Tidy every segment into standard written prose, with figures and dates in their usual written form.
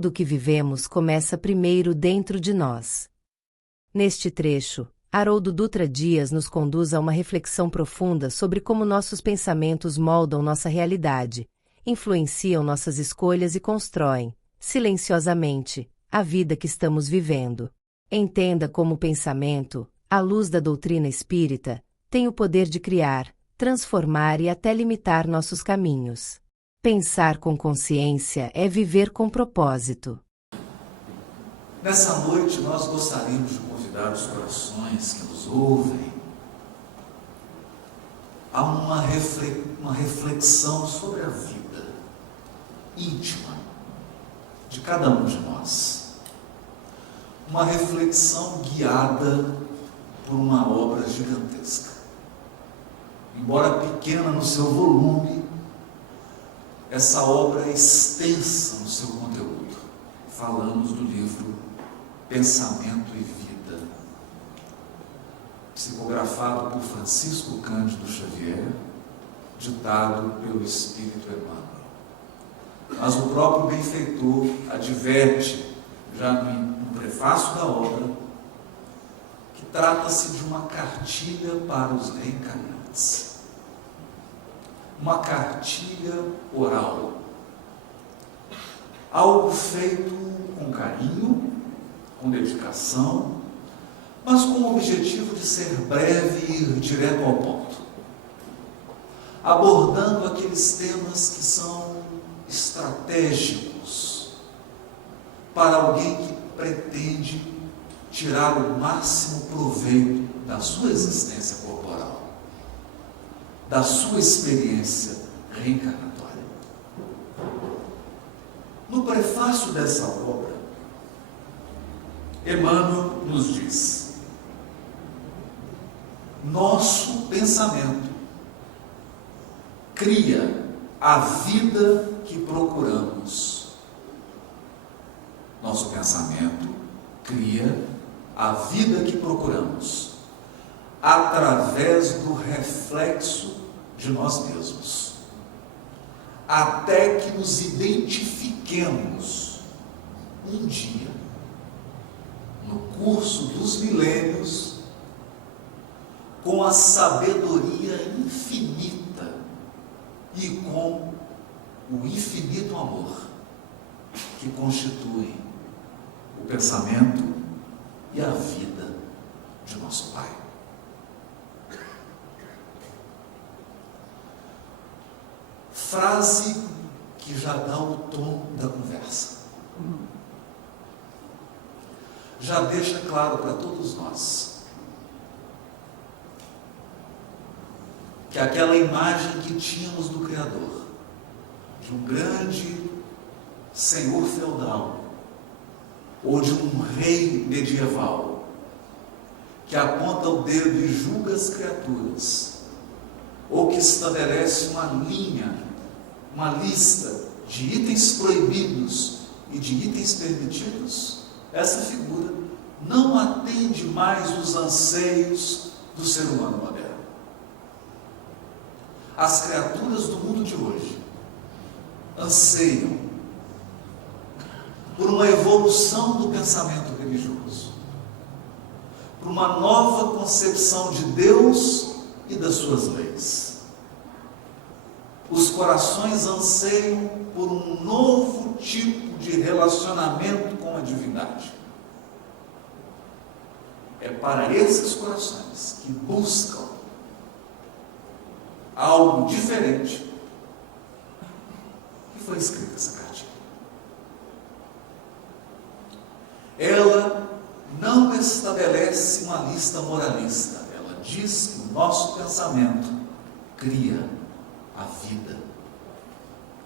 Tudo o que vivemos começa primeiro dentro de nós. Neste trecho, Haroldo Dutra Dias nos conduz a uma reflexão profunda sobre como nossos pensamentos moldam nossa realidade, influenciam nossas escolhas e constroem, silenciosamente, a vida que estamos vivendo. Entenda como o pensamento, à luz da doutrina espírita, tem o poder de criar, transformar e até limitar nossos caminhos. Pensar com consciência é viver com propósito. Nessa noite, nós gostaríamos de convidar os corações que nos ouvem a uma reflexão sobre a vida íntima de cada um de nós. Uma reflexão guiada por uma obra gigantesca. Embora pequena no seu volume, essa obra é extensa no seu conteúdo. Falamos do livro Pensamento e Vida, psicografado por Francisco Cândido Xavier, ditado pelo Espírito Emmanuel. Mas o próprio benfeitor adverte, já no prefácio da obra, que trata-se de uma cartilha para os reencarnantes. Uma cartilha oral. Algo feito com carinho, com dedicação, mas com o objetivo de ser breve e ir direto ao ponto, abordando aqueles temas que são estratégicos para alguém que pretende tirar o máximo proveito da sua existência corporal, da sua experiência reencarnatória. No prefácio dessa obra, Emmanuel nos diz: nosso pensamento cria a vida que procuramos. Nosso pensamento cria a vida que procuramos através do reflexo de nós mesmos, até que nos identifiquemos um dia, no curso dos milênios, com a sabedoria infinita e com o infinito amor que constituem o pensamento e a vida de nosso Pai. Frase que já dá o tom da conversa. Já deixa claro para todos nós que aquela imagem que tínhamos do Criador, de um grande senhor feudal, ou de um rei medieval, que aponta o dedo e julga as criaturas, ou que estabelece uma linha, uma lista de itens proibidos e de itens permitidos, essa figura não atende mais os anseios do ser humano moderno. As criaturas do mundo de hoje anseiam por uma evolução do pensamento religioso, por uma nova concepção de Deus e das suas leis. Os corações anseiam por um novo tipo de relacionamento com a divindade. É para esses corações que buscam algo diferente que foi escrita essa cartilha. Ela não estabelece uma lista moralista. Ela diz que o nosso pensamento cria a vida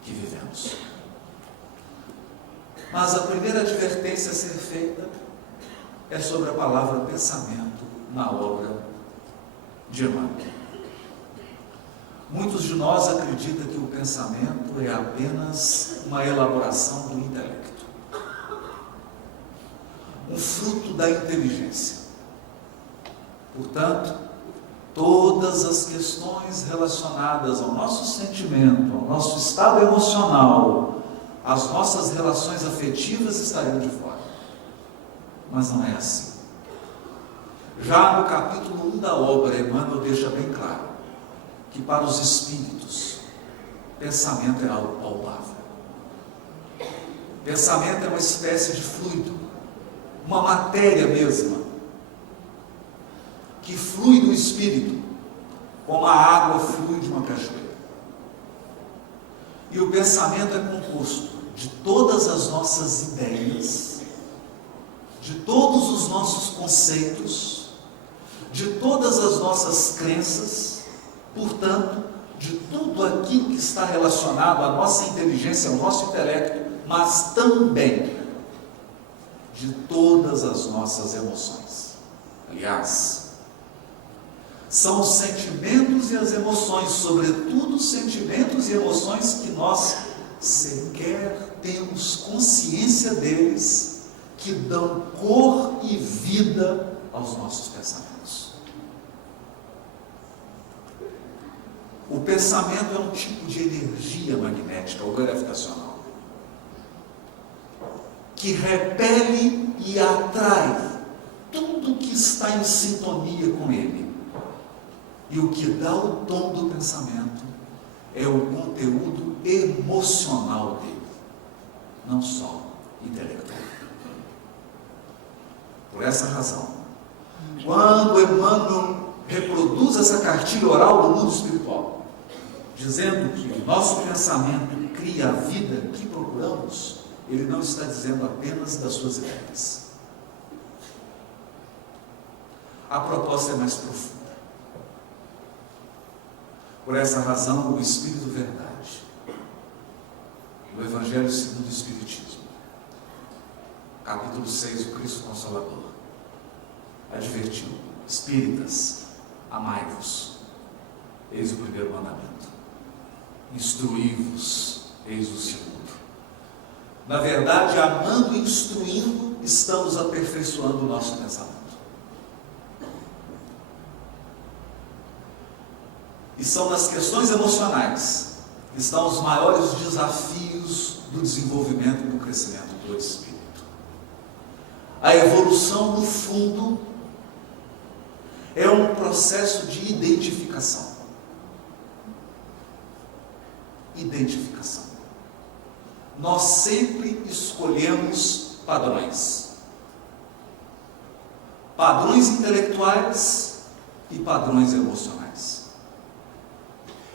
que vivemos. Mas a primeira advertência a ser feita é sobre a palavra pensamento na obra de Emmanuel. Muitos de nós acreditam que o pensamento é apenas uma elaboração do intelecto, um fruto da inteligência. Portanto, todas as questões relacionadas ao nosso sentimento, ao nosso estado emocional, as nossas relações afetivas estariam de fora. Mas não é assim. Já no capítulo 1 da obra, Emmanuel deixa bem claro que para os espíritos, pensamento é algo palpável. Pensamento é uma espécie de fluido, uma matéria mesma, que flui do espírito, como a água flui de uma cachoeira. E o pensamento é composto de todas as nossas ideias, de todos os nossos conceitos, de todas as nossas crenças, portanto, de tudo aquilo que está relacionado à nossa inteligência, ao nosso intelecto, mas também de todas as nossas emoções. Aliás, são os sentimentos e as emoções, sobretudo os sentimentos e emoções que nós sequer temos consciência deles, que dão cor e vida aos nossos pensamentos. O pensamento é um tipo de energia magnética ou gravitacional que repele e atrai tudo que está em sintonia com ele. E o que dá o tom do pensamento é o conteúdo emocional dele, não só intelectual. Por essa razão, quando Emmanuel reproduz essa cartilha oral do mundo espiritual, dizendo que o nosso pensamento cria a vida que procuramos, ele não está dizendo apenas das suas ideias. A proposta é mais profunda. Por essa razão, o Espírito Verdade, o Evangelho segundo o Espiritismo, capítulo 6, o Cristo Consolador, advertiu: espíritas, amai-vos, eis o primeiro mandamento. Instruí-vos, eis o segundo. Na verdade, amando e instruindo, estamos aperfeiçoando o nosso pensamento. E são nas questões emocionais que estão os maiores desafios do desenvolvimento e do crescimento do espírito. A evolução, no fundo, é um processo de identificação. Identificação. Nós sempre escolhemos padrões. Padrões intelectuais e padrões emocionais.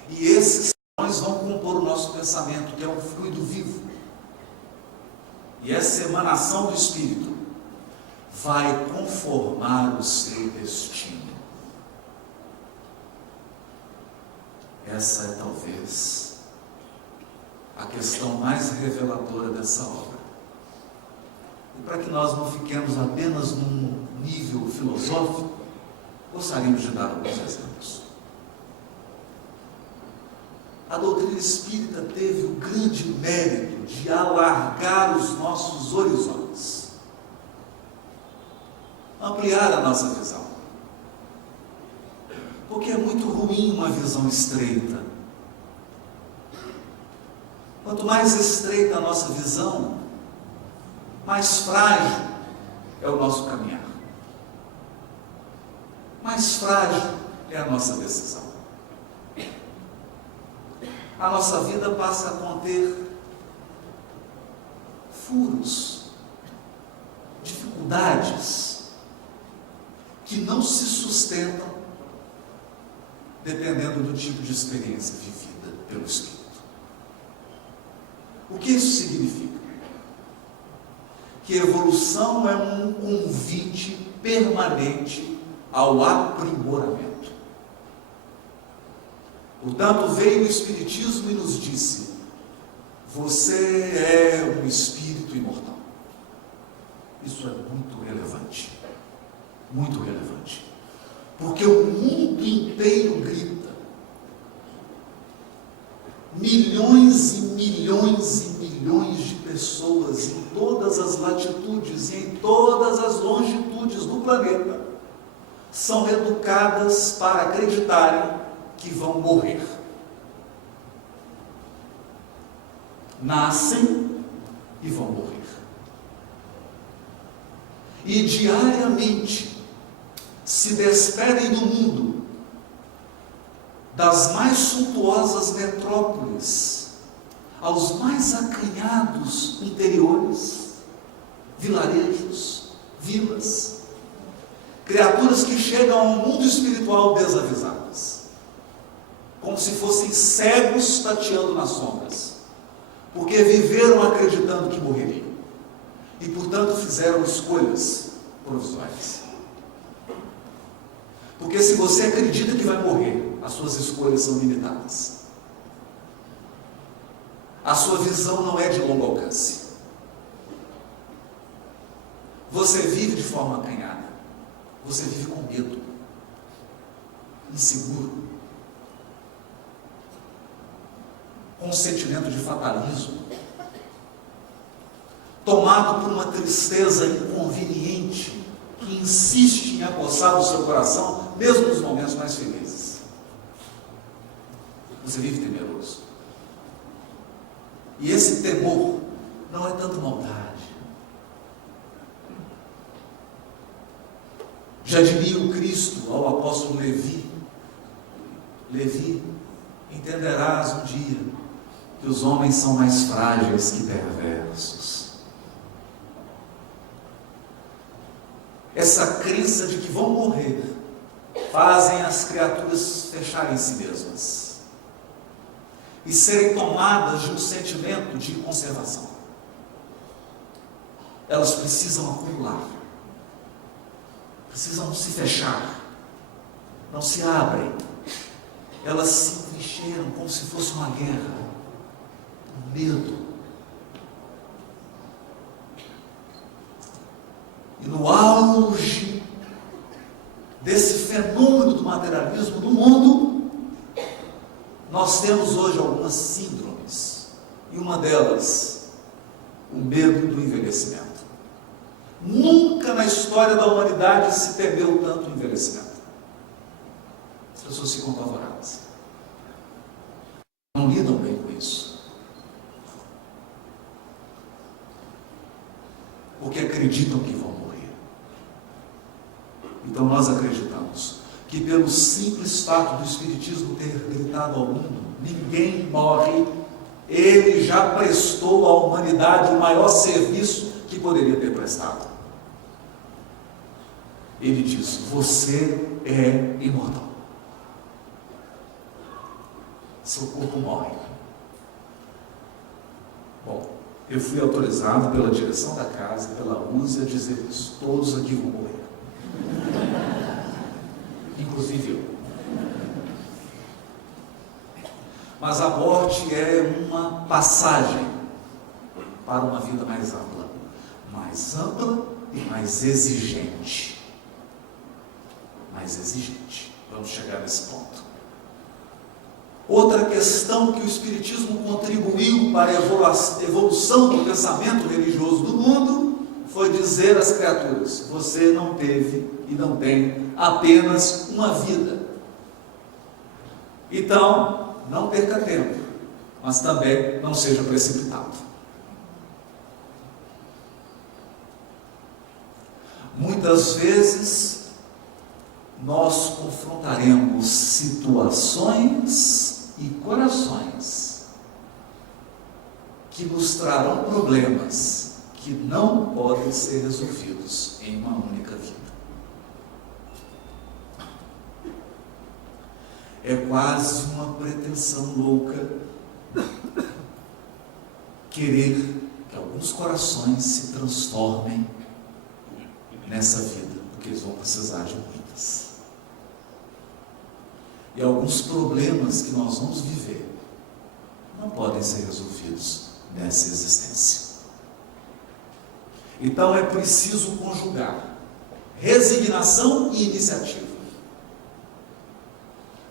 E esses padrões vão compor o nosso pensamento, que é um fluido vivo. E essa emanação do Espírito vai conformar o seu destino. Essa é talvez a questão mais reveladora dessa obra. E para que nós não fiquemos apenas num nível filosófico, gostaríamos de dar alguns exemplos. A doutrina espírita teve o grande mérito de alargar os nossos horizontes, ampliar a nossa visão. Porque é muito ruim uma visão estreita. Quanto mais estreita a nossa visão, mais frágil é o nosso caminhar. Mais frágil é a nossa decisão. A nossa vida passa a conter furos, dificuldades, que não se sustentam dependendo do tipo de experiência vivida pelo Espírito. O que isso significa? Que evolução é um convite permanente ao aprimoramento. Portanto, veio o Espiritismo e nos disse: você é um espírito imortal. Isso é muito relevante. Muito relevante. Porque o mundo inteiro grita. Milhões e milhões e milhões de pessoas em todas as latitudes e em todas as longitudes do planeta são educadas para acreditarem que vão morrer. Nascem e vão morrer. E diariamente se despedem do mundo, das mais suntuosas metrópoles aos mais acanhados interiores, vilarejos, vilas, criaturas que chegam ao mundo espiritual desavisadas, como se fossem cegos tateando nas sombras, porque viveram acreditando que morreriam e, portanto, fizeram escolhas provisórias. Porque se você acredita que vai morrer, as suas escolhas são limitadas. A sua visão não é de longo alcance. Você vive de forma acanhada. Você vive com medo, inseguro, com um sentimento de fatalismo, tomado por uma tristeza inconveniente que insiste em apossar o seu coração, mesmo nos momentos mais felizes. Você vive temeroso. E esse temor não é tanto maldade. Já diria o Cristo ao apóstolo Levi: Levi, entenderás um dia que os homens são mais frágeis que perversos. Essa crença de que vão morrer fazem as criaturas fecharem em si mesmas e serem tomadas de um sentimento de conservação. Elas precisam acumular, precisam se fechar, não se abrem. Elas se trincheiram como se fosse uma guerra, um medo. E no auge desse fenômeno do materialismo no mundo, nós temos hoje algumas síndromes, e uma delas, o medo do envelhecimento. Nunca na história da humanidade se temeu tanto o envelhecimento. As pessoas ficam apavoradas. Não lidam bem com isso. Porque acreditam que vão morrer. Então nós acreditamos que pelo simples fato do Espiritismo ter gritado ao mundo: ninguém morre, ele já prestou à humanidade o maior serviço que poderia ter prestado. Ele diz: você é imortal. Seu corpo morre. Bom, eu fui autorizado pela direção da casa, pela USA, a dizer isso. Todos aqui vão morrer. Inclusive eu. Mas a morte é uma passagem para uma vida mais ampla e mais exigente. Vamos chegar nesse ponto. Outra questão que o Espiritismo contribuiu para a evolução do pensamento religioso do mundo foi dizer às criaturas: você não teve e não tem apenas uma vida. Então, não perca tempo, mas também não seja precipitado. Muitas vezes nós confrontaremos situações e corações que nos trarão problemas que não podem ser resolvidos em uma única vida. É quase uma pretensão louca querer que alguns corações se transformem nessa vida, porque eles vão precisar de muitas. E alguns problemas que nós vamos viver não podem ser resolvidos nessa existência. Então é preciso conjugar resignação e iniciativa.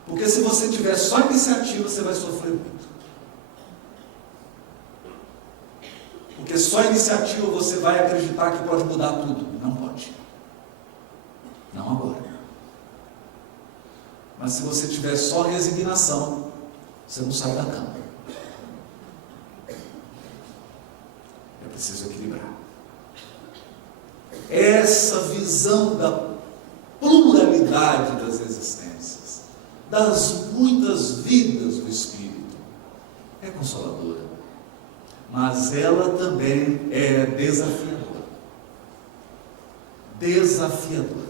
Porque se você tiver só iniciativa, você vai sofrer muito. Porque só iniciativa você vai acreditar que pode mudar tudo. Não pode. Não agora. Mas se você tiver só resignação, você não sai da cama. É preciso equilibrar. Essa visão da pluralidade das existências, das muitas vidas do Espírito, é consoladora, mas ela também é desafiadora. Desafiadora.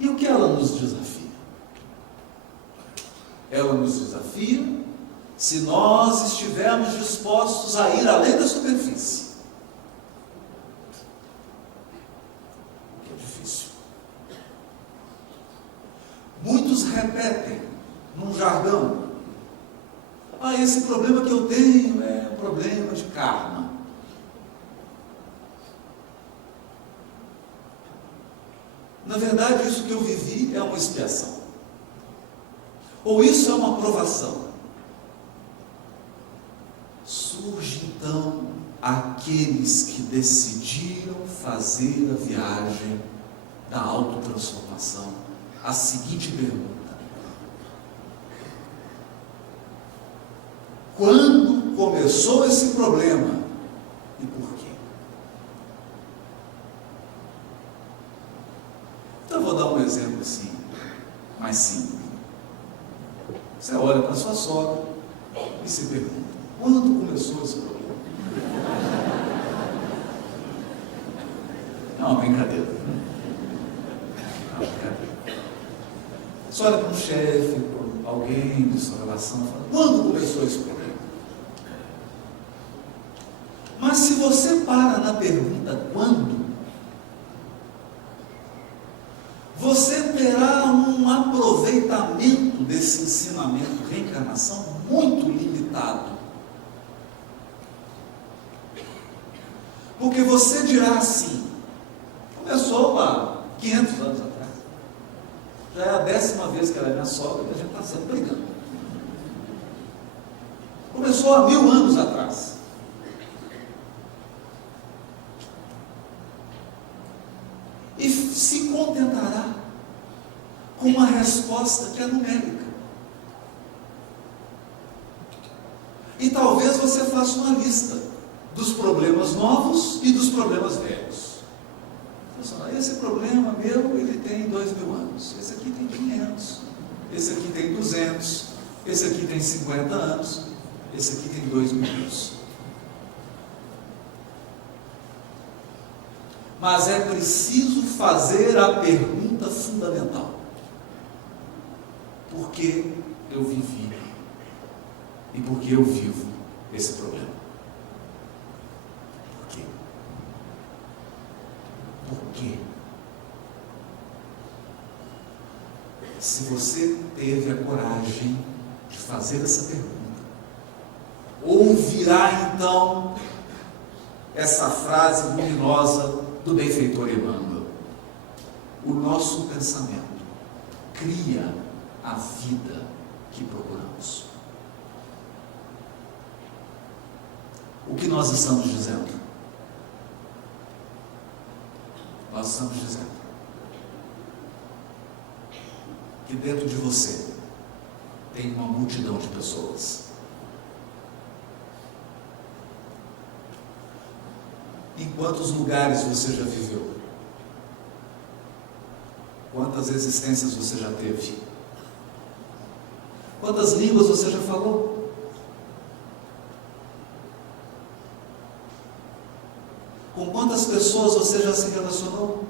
E o que ela nos desafia? Ela nos desafia se nós estivermos dispostos a ir além da superfície. Que é difícil. Muitos repetem num jargão: esse problema que eu tenho é um problema de karma. Na verdade, isso que eu vivi é uma expiação. Ou isso é uma provação. Surge então aqueles que decidiram fazer a viagem da autotransformação. A seguinte pergunta: quando começou esse problema e por quê? Então eu vou dar um exemplo assim, mais simples. Você olha para sua sogra e se pergunta: quando começou esse problema? Não, brincadeira. Não, brincadeira. Você olha para um chefe, para alguém de sua relação, e fala: quando começou esse problema? Mas se você para na pergunta quando, você terá um aproveitamento desse ensinamento de reencarnação muito limitado. Porque você dirá assim: começou há 500 anos atrás. Já é a 10ª vez que ela é minha sogra e a gente está sempre brigando. Começou há 1000 anos atrás. E se contentará com uma resposta que é numérica. E talvez você faça uma lista dos problemas novos e dos problemas velhos. Esse problema meu, ele tem 2000 anos, esse aqui tem 500, esse aqui tem 200, esse aqui tem 50 anos, esse aqui tem 2000 anos. Mas é preciso fazer a pergunta fundamental: por que eu vivi e por que eu vivo esse problema? Por quê? Por quê? Se você teve a coragem de fazer essa pergunta, ouvirá então essa frase luminosa do benfeitor Emmanuel: o nosso pensamento cria a vida que procuramos. O que nós estamos dizendo? Nós estamos dizendo que dentro de você tem uma multidão de pessoas. Em quantos lugares você já viveu? Quantas existências você já teve? Quantas línguas você já falou? Com quantas pessoas você já se relacionou?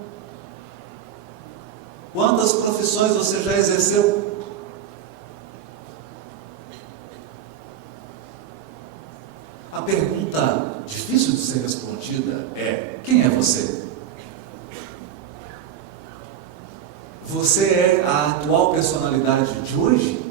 Quantas profissões você já exerceu? A pergunta difícil de ser respondida é: quem é você? Você é a atual personalidade de hoje?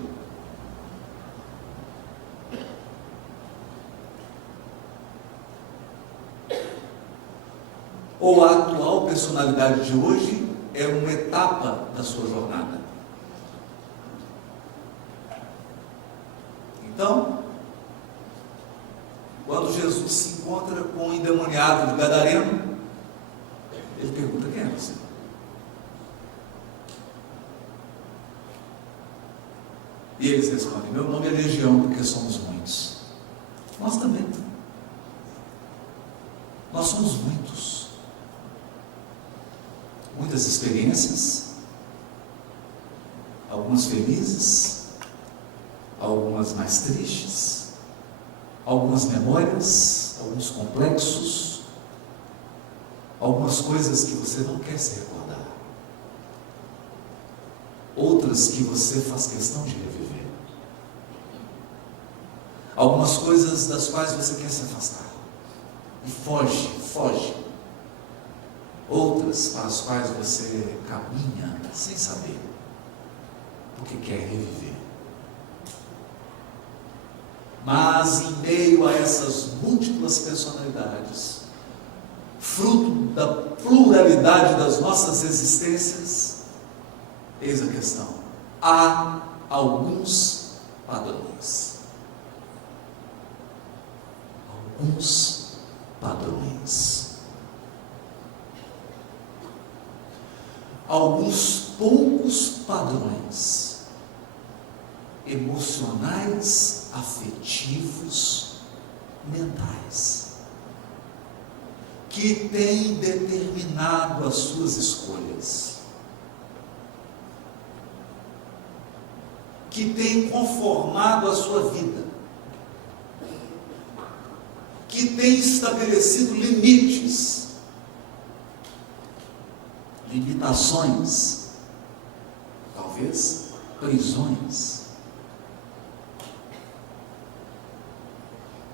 Ou a atual personalidade de hoje é uma etapa da sua jornada? Então, quando Jesus se encontra com o endemoniado de Gadareno, ele pergunta: quem é você? E eles respondem: meu nome é Legião, porque somos muitos. Nós também. somos muitos. Muitas experiências, algumas felizes, algumas mais tristes, algumas memórias, alguns complexos, algumas coisas que você não quer se recordar, outras que você faz questão de reviver, algumas coisas das quais você quer se afastar e foge, outras para as quais você caminha sem saber, porque quer reviver. Mas em meio a essas múltiplas personalidades, fruto da pluralidade das nossas existências, eis a questão: há alguns padrões. Alguns padrões. Alguns poucos padrões emocionais, afetivos, mentais, que têm determinado as suas escolhas, que têm conformado a sua vida, que têm estabelecido limites, limitações, talvez prisões.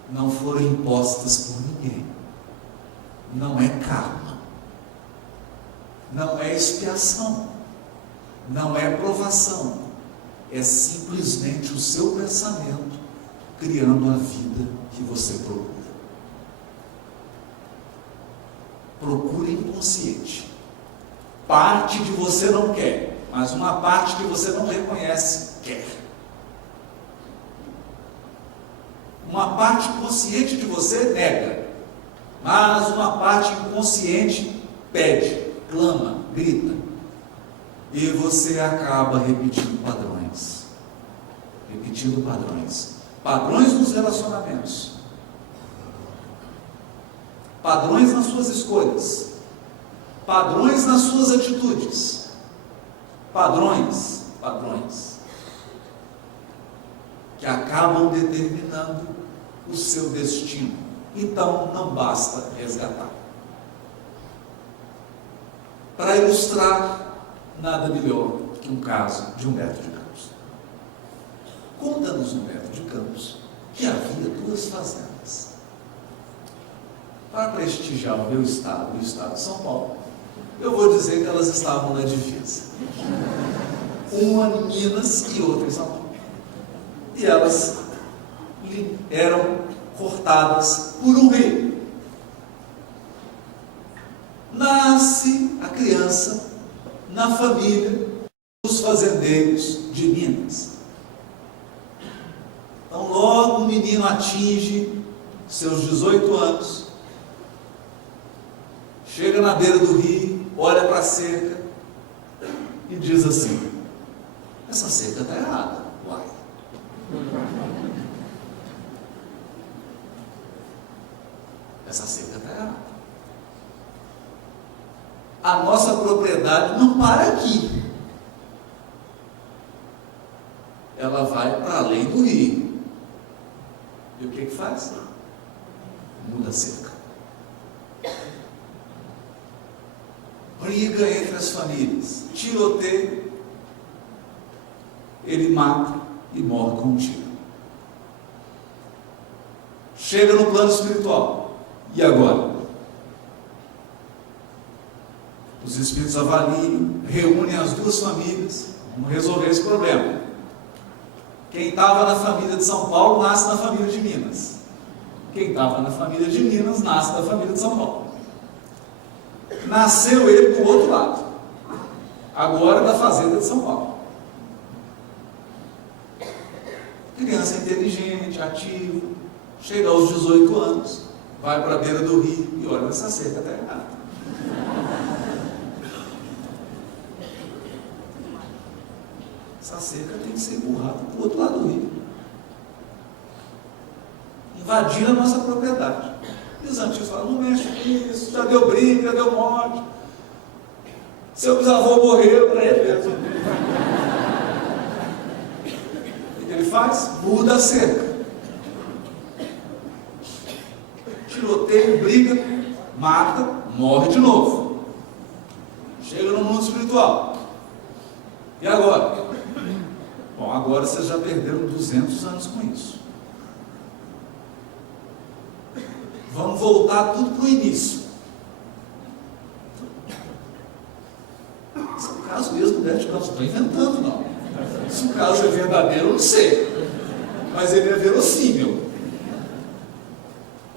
Não foram impostas por ninguém. Não é karma, não é expiação, não é provação, é simplesmente o seu pensamento criando a vida que você procura. Procura inconsciente. Parte de você não quer, mas uma parte que você não reconhece quer. Uma parte consciente de você nega, mas uma parte inconsciente pede, clama, grita. E você acaba repetindo padrões. Repetindo padrões. Padrões nos relacionamentos. Padrões nas suas escolhas. Padrões nas suas atitudes. Padrões. Que acabam determinando o seu destino. Então, não basta resgatar. Para ilustrar, nada melhor que um caso de Humberto de Campos. Conta-nos Humberto de Campos que havia duas fazendas. Para prestigiar o meu estado e o estado de São Paulo, eu vou dizer que elas estavam na divisa. Uma em Minas e outra em São Paulo. E elas eram cortadas por um rio. Nasce a criança na família dos fazendeiros de Minas. Então, logo o menino atinge seus 18 anos, chega na beira do rio, olha para a cerca e diz assim: essa cerca está errada, uai. Essa cerca está errada. A nossa propriedade não para aqui. Ela vai para além do rio. E o que faz? Muda a cerca. Briga entre as famílias. Tiroteio. Ele mata e morre com um tiro. Chega no plano espiritual. E agora? Os espíritos avaliam, reúnem as duas famílias, vamos resolver esse problema. Quem estava na família de São Paulo, nasce na família de Minas. Quem estava na família de Minas, nasce da família de São Paulo. Nasceu ele do outro lado. Agora da fazenda de São Paulo. Criança inteligente, ativa, chega aos 18 anos, vai para a beira do rio e olha, essa cerca está errada. Essa cerca tem que ser empurrada para o outro lado do rio. Invadir a nossa propriedade. E os antigos falam, não mexe com isso, já deu briga, já deu morte. Seu bisavô morreu para ele mesmo. O que ele faz? Muda a cerca. Tiroteio, briga, mata, morre de novo. Chega no mundo espiritual. E agora? Bom, agora vocês já perderam 200 anos com isso. Vamos voltar tudo para o início. Esse é o caso mesmo, né? Não estou inventando, não. Se o caso é verdadeiro, eu não sei. Mas ele é verossímil.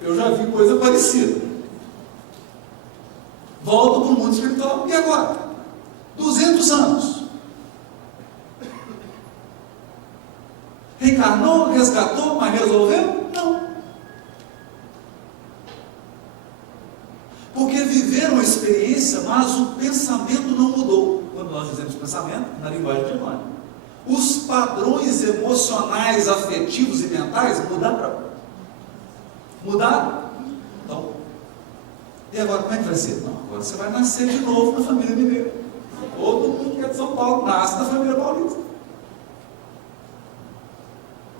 Eu já vi coisa parecida. Volto para o mundo espiritual. E agora? 200 anos. Reencarnou, resgatou, mas resolveu? Não. Porque viveram a experiência, mas o pensamento não mudou. Quando nós dizemos pensamento, na linguagem de Emmanuel, os padrões emocionais, afetivos e mentais mudaram. Mudaram? Então, e agora como é que vai ser? Não, agora você vai nascer de novo na família mineira. Todo mundo que é de São Paulo nasce na família paulista.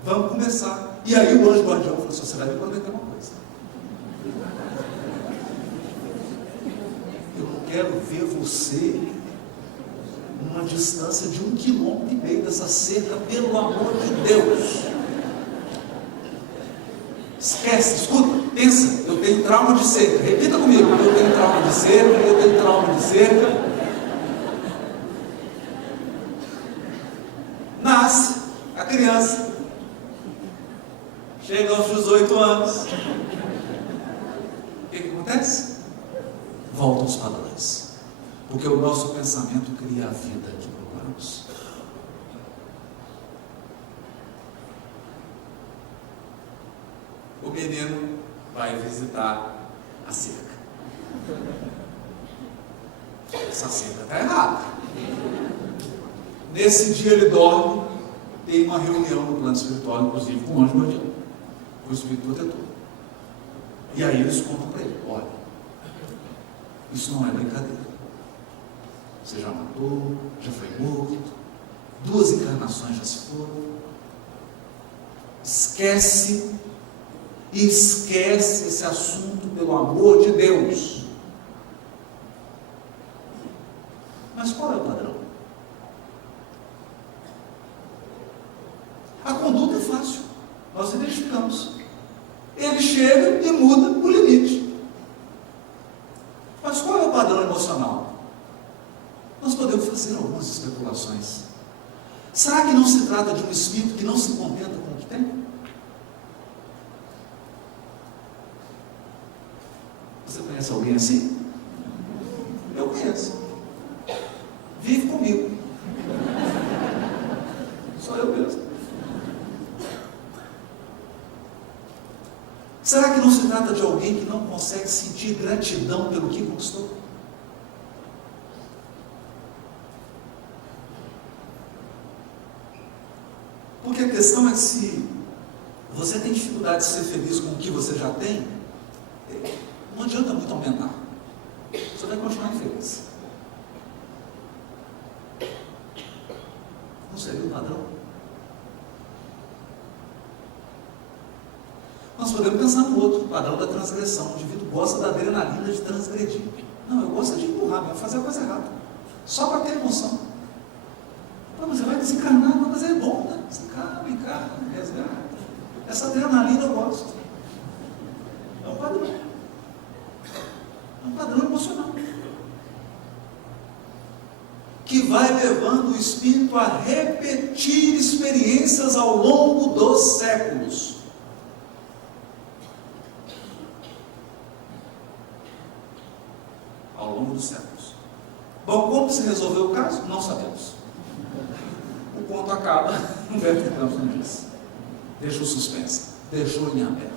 Vamos começar. E aí o anjo guardião falou assim, você vai me prometer uma coisa. Eu não quero ver você numa distância de 1,5 km dessa cerca, pelo amor de Deus. Esquece, escuta, pensa, eu tenho trauma de cerca. Repita comigo, eu tenho trauma de cerca, eu tenho trauma de cerca. Nasce a criança. Chega aos 18 anos. O que acontece? Voltam os padrões. Porque o nosso pensamento cria a vida que procuramos. O menino vai visitar a cerca. Essa cerca está errada. Nesse dia ele dorme, tem uma reunião no plano espiritual, inclusive com o anjo guardião, com o espírito protetor. E aí eles contam para ele, olha, isso não é brincadeira. Você já matou, já foi morto, 2 encarnações já se foram. Esquece esse assunto, pelo amor de Deus. Mas qual é o padrão? A conduta é fácil, nós identificamos. Ele chega e muda o limite. Mas qual é o padrão emocional? Nós podemos fazer algumas especulações. Será que não se trata de um espírito que não se contenta com o que tem? Você conhece alguém assim? Eu conheço. Vive comigo. Só eu mesmo. Será que não se trata de alguém que não consegue sentir gratidão pelo que conquistou? Porque a questão é que se você tem dificuldade de ser feliz com o que você já tem, não adianta muito aumentar. Você vai continuar infeliz. Não seria o padrão? Nós podemos pensar no outro, o padrão da transgressão. O indivíduo gosta da adrenalina de transgredir. Não, eu gosto de empurrar, mas fazer a coisa errada. Só para ter emoção. Não, mas você vai desencarnar, não, mas é bom, né? Desencarna, encarna, resgata. Essa adrenalina eu gosto. É um padrão. É um padrão emocional. Que vai levando o espírito a repetir experiências ao longo dos séculos. Ao longo dos séculos. Bom, como se resolveu o caso? Não sabemos. O conto acaba no verbo de Campos não diz. Deixou suspense, deixou em aberto.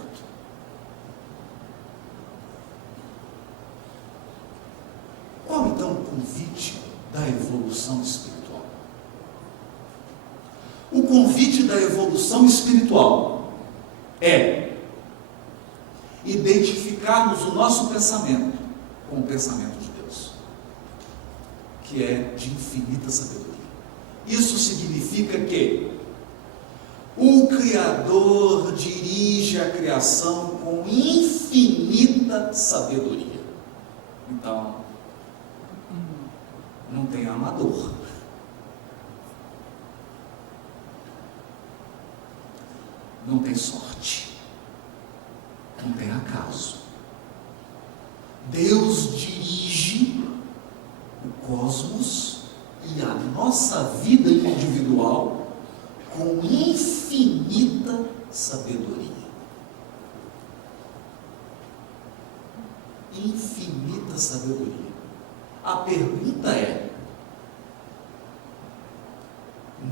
Qual então o convite da evolução espiritual? O convite da evolução espiritual é identificarmos o nosso pensamento com o pensamento de Deus, que é de infinita sabedoria. Isso significa que o Criador dirige a criação com infinita sabedoria. Então, não tem amador. Não tem sorte. Não tem acaso. Deus dirige o cosmos e a nossa vida individual com infinita sabedoria. Infinita sabedoria. A pergunta é: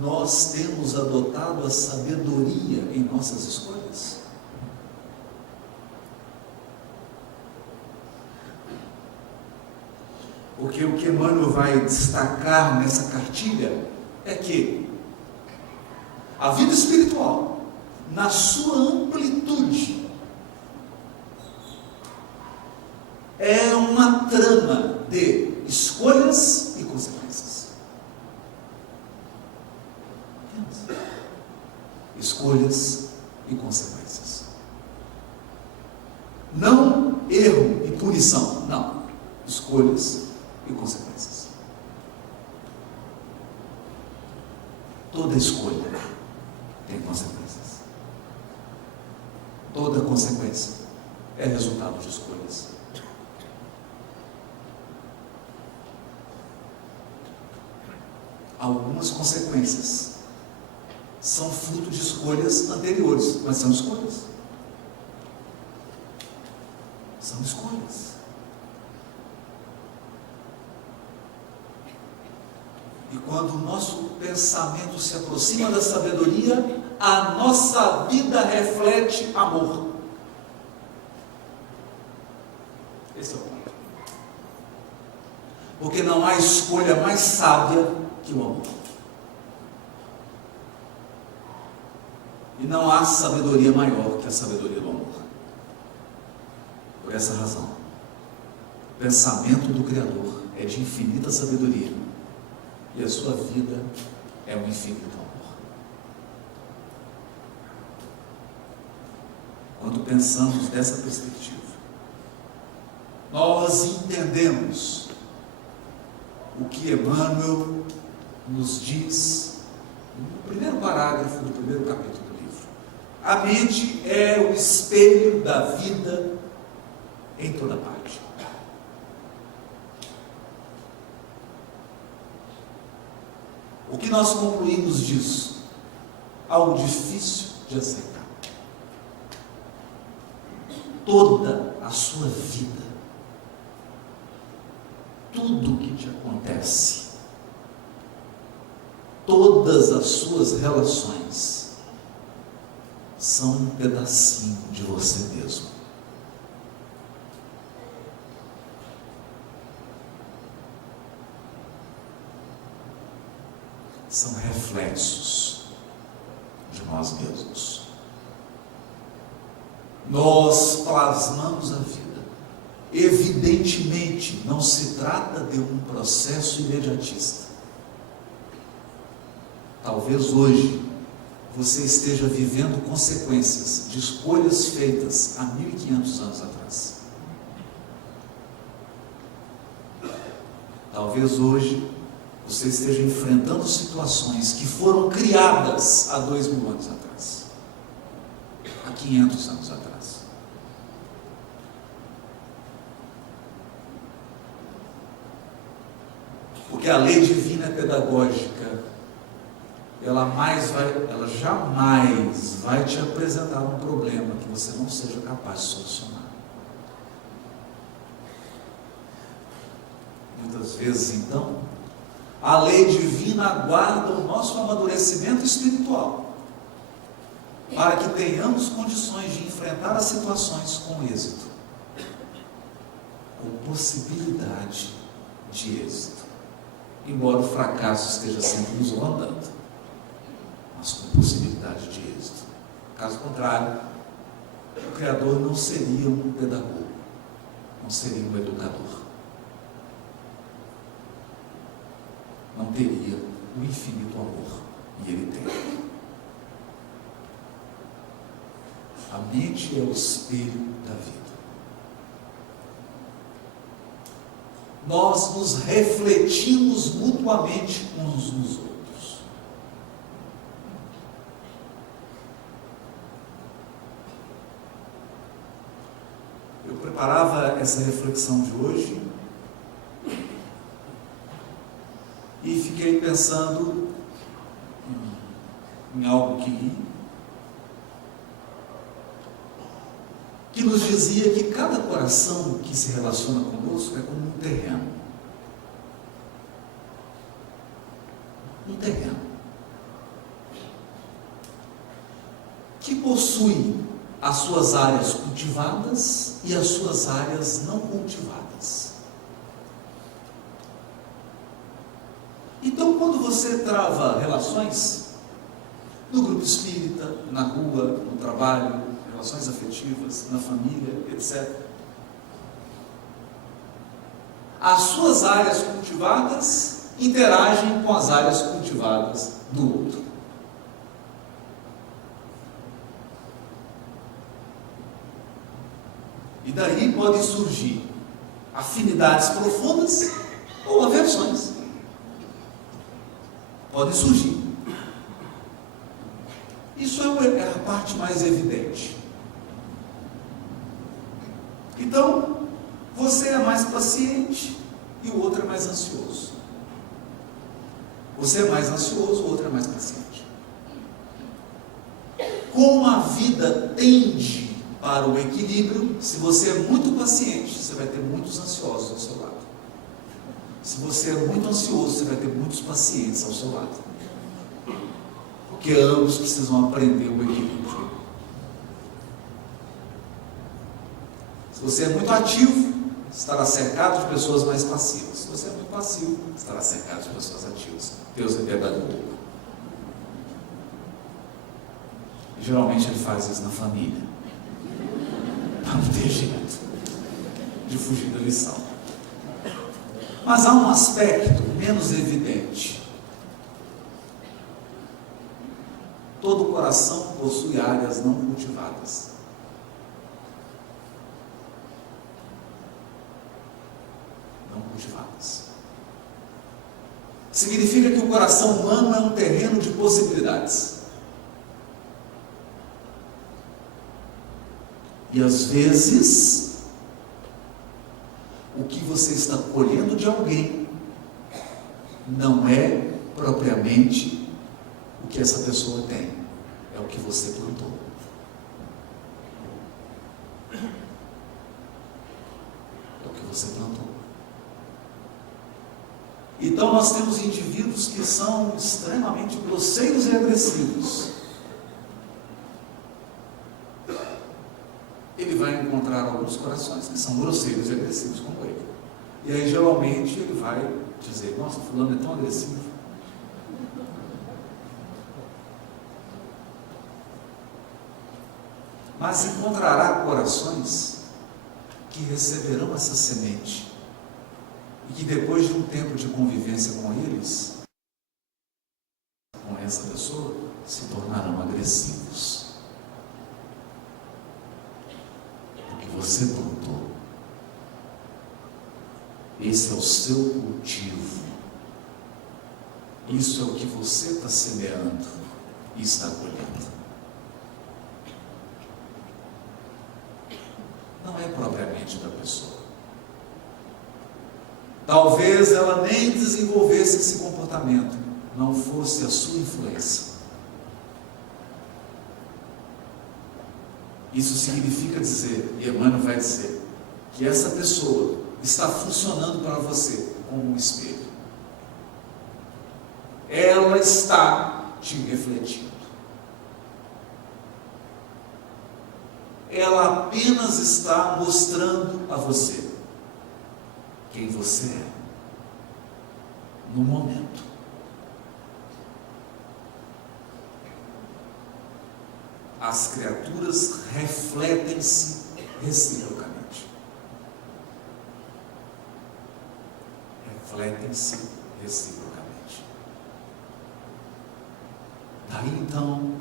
nós temos adotado a sabedoria em nossas escolhas? Porque o que Emmanuel vai destacar nessa cartilha é que a vida espiritual, na sua amplitude, é uma trama de escolhas e consequências. Escolhas e consequências. Não erro e punição, não. Escolhas e consequências. Toda escolha tem consequências. Toda consequência é resultado de escolhas. Algumas consequências são fruto de escolhas anteriores, mas são escolhas. São escolhas. E quando o nosso pensamento se aproxima da sabedoria, a nossa vida reflete amor. Esse é o ponto. Porque não há escolha mais sábia que o amor. E não há sabedoria maior que a sabedoria do amor. Por essa razão, o pensamento do Criador é de infinita sabedoria. E a sua vida é um infinito amor. Quando pensamos dessa perspectiva, nós entendemos o que Emmanuel nos diz no primeiro parágrafo do primeiro capítulo do livro. A mente é o espelho da vida em toda parte. O que nós concluímos disso? Algo difícil de aceitar. Toda a sua vida, tudo o que te acontece, todas as suas relações, são um pedacinho de você mesmo. São reflexos de nós mesmos. Nós plasmamos a vida. Evidentemente, não se trata de um processo imediatista. Talvez hoje você esteja vivendo consequências de escolhas feitas há 1500 anos atrás. Talvez hoje você esteja enfrentando situações que foram criadas há 2000 anos atrás, há 500 anos atrás. Porque a lei divina é pedagógica, ela jamais vai te apresentar um problema que você não seja capaz de solucionar. Muitas vezes, então, a lei divina aguarda o nosso amadurecimento espiritual, para que tenhamos condições de enfrentar as situações com êxito, com possibilidade de êxito, embora o fracasso esteja sempre nos rondando, mas com possibilidade de êxito. Caso contrário, o Criador não seria um pedagogo, não seria um educador. Não teria o infinito amor, e Ele tem. A mente é o espelho da vida. Nós nos refletimos mutuamente uns nos outros. Eu preparava essa reflexão de hoje e fiquei pensando em algo que li, que nos dizia que cada coração que se relaciona conosco é como um terreno. Um terreno que possui as suas áreas cultivadas e as suas áreas não cultivadas. Então, quando você trava relações, no grupo espírita, na rua, no trabalho, relações afetivas, na família, etc., as suas áreas cultivadas interagem com as áreas cultivadas do outro. E daí podem surgir afinidades profundas ou aversões. Podem surgir. Isso é a parte mais evidente. Então, você é mais paciente e o outro é mais ansioso. Você é mais ansioso, o outro é mais paciente. Como a vida tende para o equilíbrio, se você é muito paciente, você vai ter muitos ansiosos ao seu lado. Se você é muito ansioso, você vai ter muitos pacientes ao seu lado. Porque ambos precisam aprender o equilíbrio. Se você é muito ativo, estará cercado de pessoas mais passivas. Se você é muito passivo, estará cercado de pessoas ativas. Deus é pedagogo. E geralmente ele faz isso na família. Para não ter jeito de fugir da lição. Mas há um aspecto menos evidente. Todo coração possui áreas não cultivadas. Não cultivadas. Significa que o coração humano é um terreno de possibilidades. E às vezes, o que você está colhendo de alguém não é propriamente o que essa pessoa tem, é o que você plantou. É o que você plantou. Então nós temos indivíduos que são extremamente grosseiros e agressivos. Ele vai encontrar alguns corações que são grosseiros e agressivos como ele. E aí geralmente ele vai dizer, nossa, fulano é tão agressivo. Mas encontrará corações que receberão essa semente e que depois de um tempo de convivência com eles, com essa pessoa, se tornarão agressivos. Porque você plantou. Esse é o seu cultivo. Isso é o que você está semeando e está colhendo. Não é propriamente da pessoa. Talvez ela nem desenvolvesse esse comportamento, não fosse a sua influência. Isso significa dizer, e Emmanuel vai dizer, que essa pessoa está funcionando para você como um espelho. Ela está te refletindo. Ela apenas está mostrando a você quem você é no momento. as criaturas refletem-se reciprocamente. Refletem-se reciprocamente. Daí então,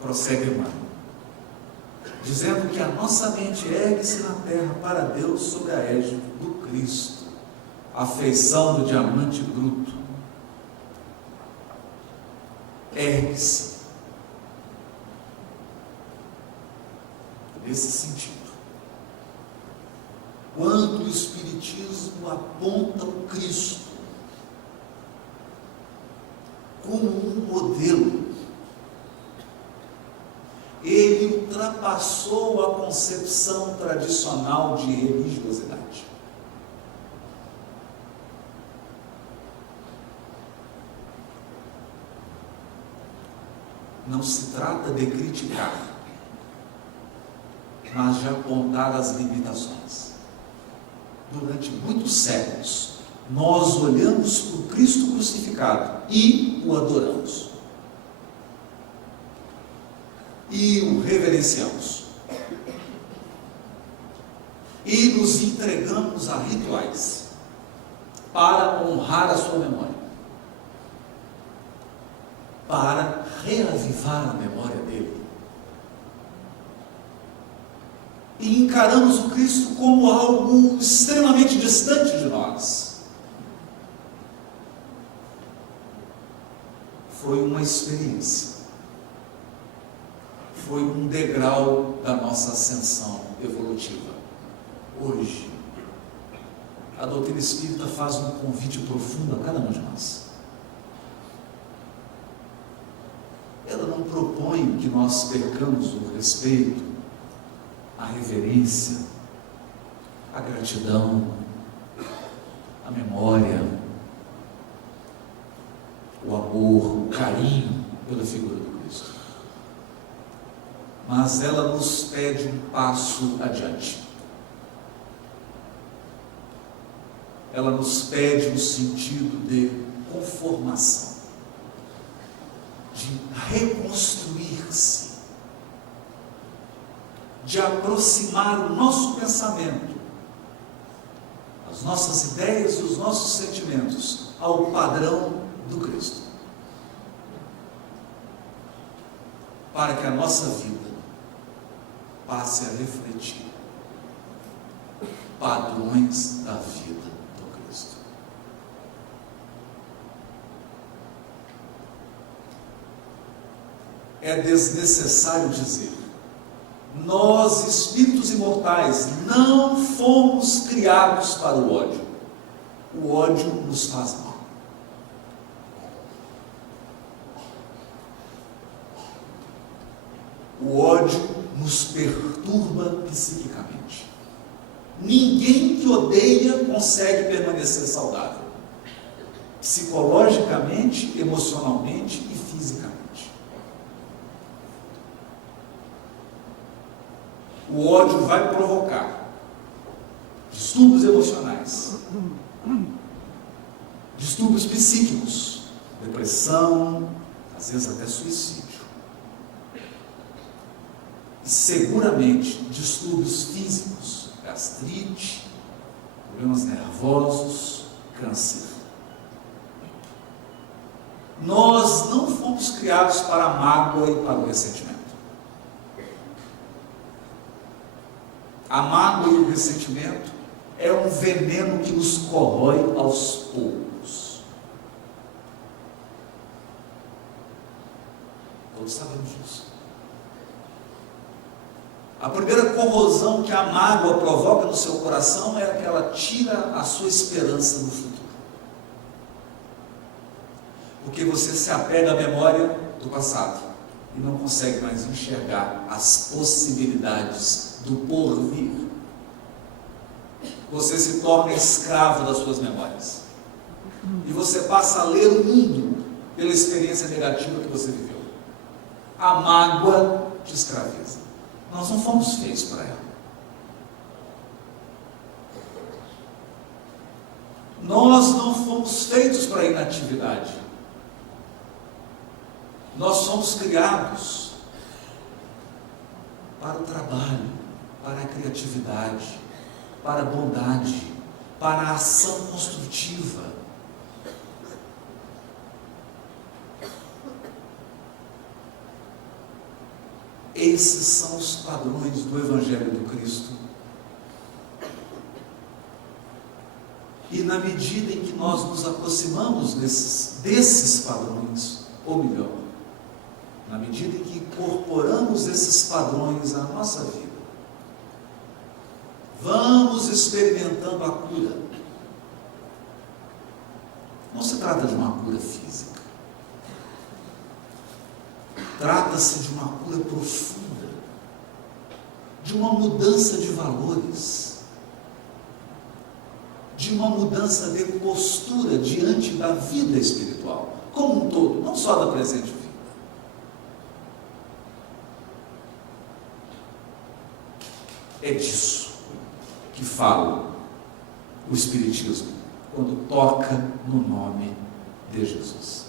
prossegue Emmanuel, dizendo que a nossa mente ergue-se na terra para Deus sob a égide do Cristo, a feição do diamante bruto. Ergue-se. Nesse sentido, quando o Espiritismo aponta o Cristo como um modelo, ele ultrapassou a concepção tradicional de religiosidade. Não se trata de criticar, mas de apontar as limitações. Durante muitos séculos, nós olhamos para o Cristo crucificado e o adoramos. E o reverenciamos. E nos entregamos a rituais para honrar a sua memória, para reavivar a memória dele. E encaramos o Cristo como algo extremamente distante de nós. Foi uma experiência, foi um degrau da nossa ascensão evolutiva. Hoje, a doutrina espírita faz um convite profundo a cada um de nós. Ela não propõe que nós percamos o respeito, a reverência, a gratidão, a memória, o amor, o carinho pela figura do Cristo. Mas ela nos pede um passo adiante. Ela nos pede no sentido de conformação, de reconstruir-se, de aproximar o nosso pensamento, as nossas ideias e os nossos sentimentos ao padrão do Cristo, para que a nossa vida passe a refletir padrões da vida do Cristo. É desnecessário dizer: nós, espíritos imortais, não fomos criados para o ódio. O ódio nos faz mal. O ódio nos perturba psiquicamente. Ninguém que odeia consegue permanecer saudável, psicologicamente, emocionalmente e fisicamente. O ódio vai provocar distúrbios emocionais, distúrbios psíquicos, depressão, às vezes até suicídio. E seguramente distúrbios físicos, gastrite, problemas nervosos, câncer. Nós não fomos criados para a mágoa e para o ressentimento. A mágoa e o ressentimento é um veneno que nos corrói aos poucos. Todos sabemos disso. A primeira corrosão que a mágoa provoca no seu coração é que ela tira a sua esperança no futuro. Porque você se apega à memória do passado e não consegue mais enxergar as possibilidades do porvir. Você se torna escravo das suas memórias. E você passa a ler o mundo pela experiência negativa que você viveu. A mágoa te escraviza. Nós não fomos feitos para ela. Nós não fomos feitos para a inatividade. Nós somos criados para o trabalho, para a criatividade, para a bondade, para a ação construtiva. Esses são os padrões do Evangelho do Cristo. E na medida em que nós nos aproximamos desses padrões, ou melhor, na medida em que incorporamos esses padrões à nossa vida, vamos experimentando a cura. Não se trata de uma cura física. Trata-se de uma cura profunda, de uma mudança de valores, de uma mudança de postura diante da vida espiritual, como um todo, não só da presente vida. É disso que fala o Espiritismo quando toca no nome de Jesus.